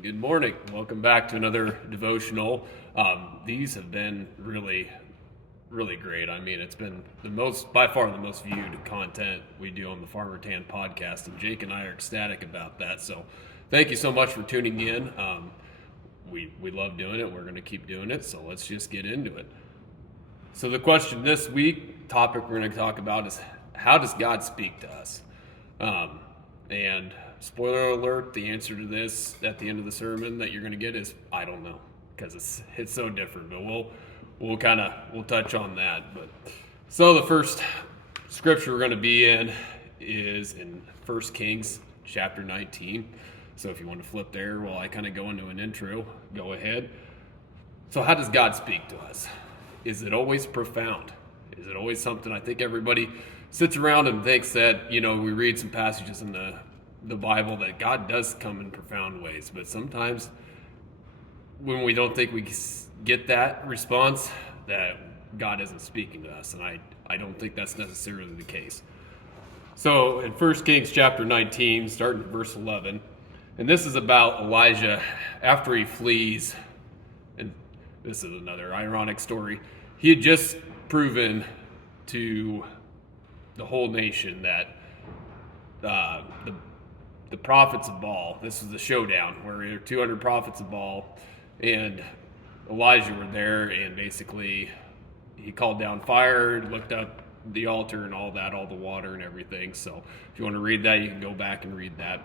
Good morning. Welcome back to another devotional. These have been really, really great. I mean, it's been by far the most viewed content we do on the Farmer Tan podcast, and Jake and I are ecstatic about that. So, thank you so much for tuning in. We love doing it. We're going to keep doing it. So let's just get into it. So the question this week, topic we're going to talk about is, how does God speak to us? And spoiler alert, the answer to this at the end of the sermon that you're going to get is, I don't know, because it's so different. But we'll touch on that. But so the first scripture we're going to be in is in 1 Kings chapter 19. So if you want to flip there while I kind of go into an intro, go ahead. So how does God speak to us? Is it always profound? Is it always something? I think everybody sits around and thinks that, we read some passages in the Bible that God does come in profound ways. But sometimes when we don't think we get that response, that God isn't speaking to us. And I don't think that's necessarily the case. So in 1 Kings chapter 19, starting at verse 11, and this is about Elijah after he flees. And this is another ironic story. He had just proven to the whole nation that the prophets of Baal, this was the showdown where there were 200 prophets of Baal, and Elijah were there, and basically he called down fire, looked up the altar and all that, all the water and everything. So if you want to read that, you can go back and read that.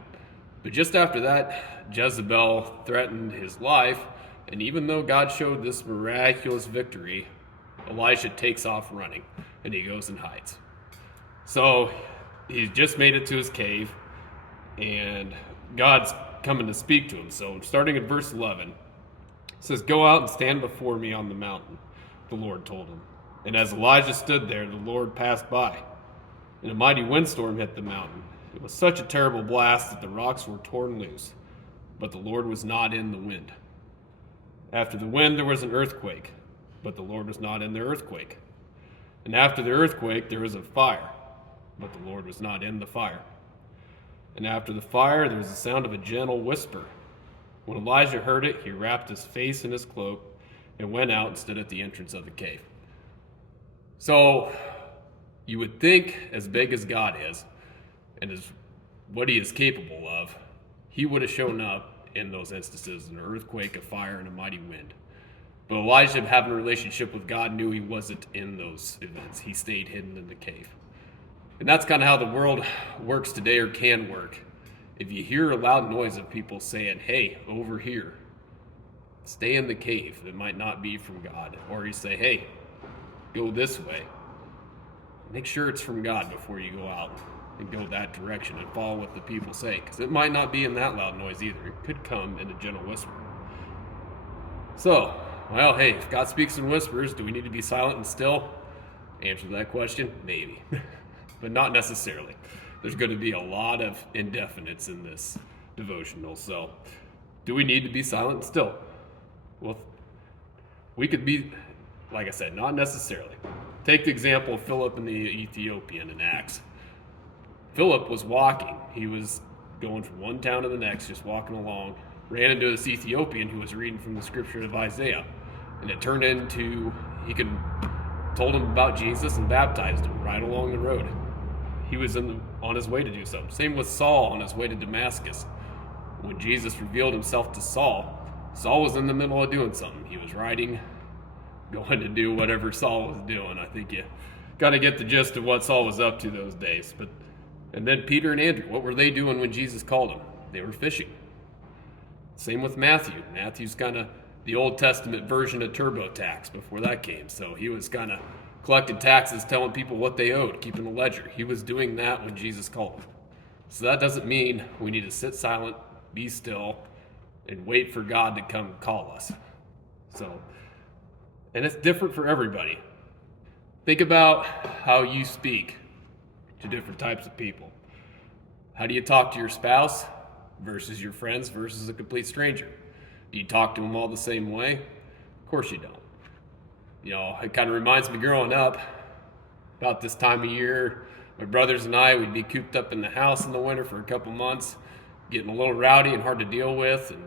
But just after that, Jezebel threatened his life, and even though God showed this miraculous victory, Elisha takes off running, and he goes and hides. So he's just made it to his cave, and God's coming to speak to him. So starting at verse 11, it says, "Go out and stand before me on the mountain," the Lord told him. And as Elijah stood there, the Lord passed by, and a mighty windstorm hit the mountain. It was such a terrible blast that the rocks were torn loose, but the Lord was not in the wind. After the wind, there was an earthquake, but the Lord was not in the earthquake. And after the earthquake, there was a fire, but the Lord was not in the fire. And after the fire, there was the sound of a gentle whisper. When Elijah heard it, he wrapped his face in his cloak and went out and stood at the entrance of the cave. So you would think, as big as God is, and as what he is capable of, he would have shown up in those instances, an earthquake, a fire, and a mighty wind. But Elijah, having a relationship with God, knew he wasn't in those events. He stayed hidden in the cave. And that's kind of how the world works today, or can work. If you hear a loud noise of people saying, "Hey, over here," stay in the cave. That might not be from God. Or you say, "Hey, go this way." Make sure it's from God before you go out and go that direction and follow what the people say, because it might not be in that loud noise either. It could come in a gentle whisper. So, well, hey, if God speaks in whispers, do we need to be silent and still? Answer that question, maybe, but not necessarily. There's going to be a lot of indefinites in this devotional. So, do we need to be silent and still? Well, we could be, like I said, not necessarily. Take the example of Philip and the Ethiopian in Acts. Philip was walking. He was going from one town to the next, just walking along. Ran into this Ethiopian who was reading from the scripture of Isaiah. And it turned into, told him about Jesus and baptized him right along the road. He was on his way to do something. Same with Saul on his way to Damascus. When Jesus revealed himself to Saul, Saul was in the middle of doing something. He was riding, going to do whatever Saul was doing. I think you got to get the gist of what Saul was up to those days. And then Peter and Andrew, what were they doing when Jesus called them? They were fishing. Same with Matthew. Matthew's kind of the Old Testament version of TurboTax before that came. So he was kind of collecting taxes, telling people what they owed, keeping a ledger. He was doing that when Jesus called him. So that doesn't mean we need to sit silent, be still, and wait for God to come call us. And it's different for everybody. Think about how you speak to different types of people. How do you talk to your spouse versus your friends versus a complete stranger? Do you talk to them all the same way? Of course you don't. It kind of reminds me growing up, about this time of year, my brothers and I, we'd be cooped up in the house in the winter for a couple months, getting a little rowdy and hard to deal with, and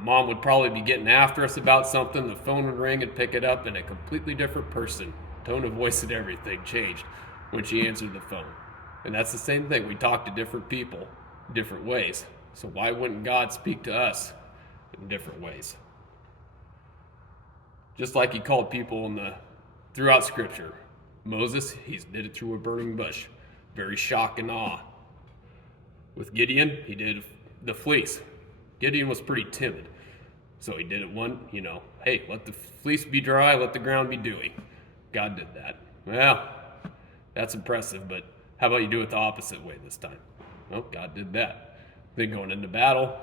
Mom would probably be getting after us about something. The phone would ring and pick it up, and a completely different person, tone of voice and everything changed when she answered the phone. And that's the same thing. We talk to different people different ways. So why wouldn't God speak to us in different ways? Just like he called people throughout Scripture. Moses, he did it through a burning bush. Very shock and awe. With Gideon, he did the fleece. Gideon was pretty timid. So he did it hey, let the fleece be dry, let the ground be dewy. God did that. Well, that's impressive, but how about you do it the opposite way this time? Well, God did that. Then going into battle,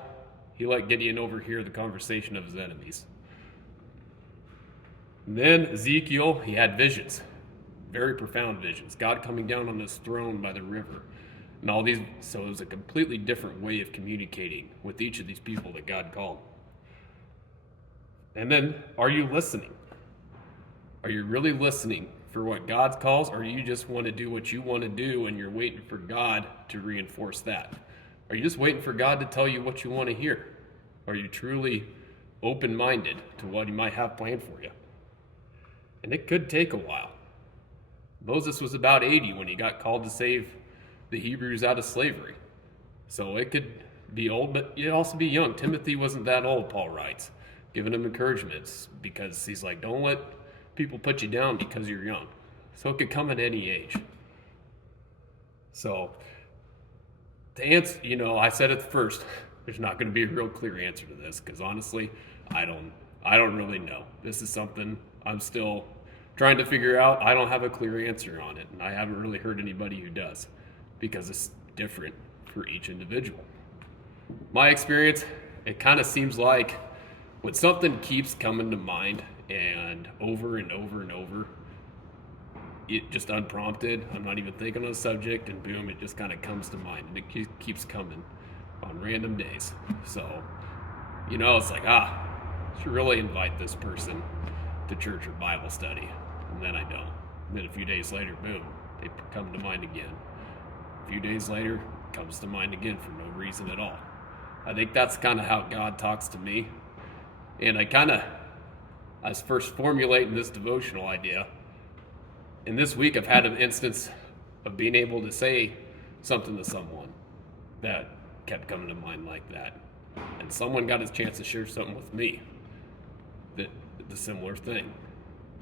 he let Gideon overhear the conversation of his enemies. And then Ezekiel, he had visions, very profound visions. God coming down on his throne by the river. And all these, so it was a completely different way of communicating with each of these people that God called. And then, are you listening? Are you really listening for what God calls, or do you just want to do what you want to do and you're waiting for God to reinforce that? Are you just waiting for God to tell you what you want to hear? Are you truly open-minded to what he might have planned for you? And it could take a while. Moses was about 80 when he got called to save the Hebrews out of slavery. So it could be old, but it'd also be young. Timothy wasn't that old, Paul writes, giving him encouragements because he's like, don't let people put you down because you're young. So it could come at any age. So to answer, I said at first, there's not going to be a real clear answer to this because honestly, I don't really know. This is something I'm still trying to figure out. I don't have a clear answer on it, and I haven't really heard anybody who does because it's different for each individual. My experience, it kind of seems like when something keeps coming to mind and over and over and over, it just unprompted, I'm not even thinking on the subject, and boom, it just kind of comes to mind, and it keeps coming on random days. So, it's like, I should really invite this person to church or Bible study, and then I don't. And then a few days later, boom, they come to mind again. A few days later, it comes to mind again for no reason at all. I think that's kind of how God talks to me. And I was first formulating this devotional idea. And this week I've had an instance of being able to say something to someone that kept coming to mind like that. And someone got a chance to share something with me that the similar thing.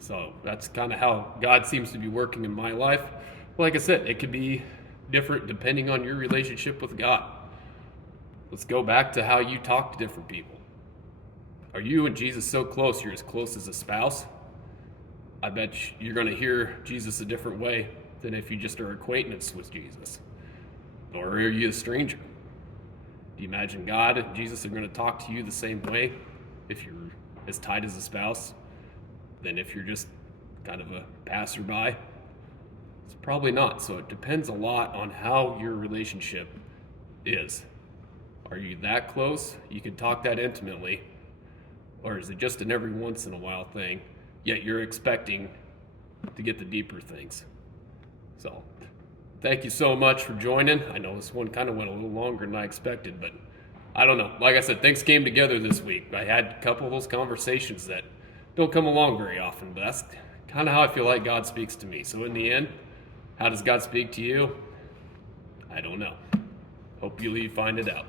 So that's kind of how God seems to be working in my life. Like I said, it could be different depending on your relationship with God. Let's go back to how you talk to different people. Are you and Jesus so close you're as close as a spouse? I bet you're going to hear Jesus a different way than if you just are acquaintance with Jesus. Or are you a stranger? Do you imagine God and Jesus are going to talk to you the same way if you're as tight as a spouse than if you're just kind of a passerby? It's probably not. So it depends a lot on how your relationship is. Are you that close? You can talk that intimately. Or is it just an every once in a while thing, yet you're expecting to get the deeper things? So, thank you so much for joining. I know this one kind of went a little longer than I expected, but I don't know. Like I said, things came together this week. I had a couple of those conversations that don't come along very often, but that's kind of how I feel like God speaks to me. So in the end, how does God speak to you? I don't know. Hope you find it out.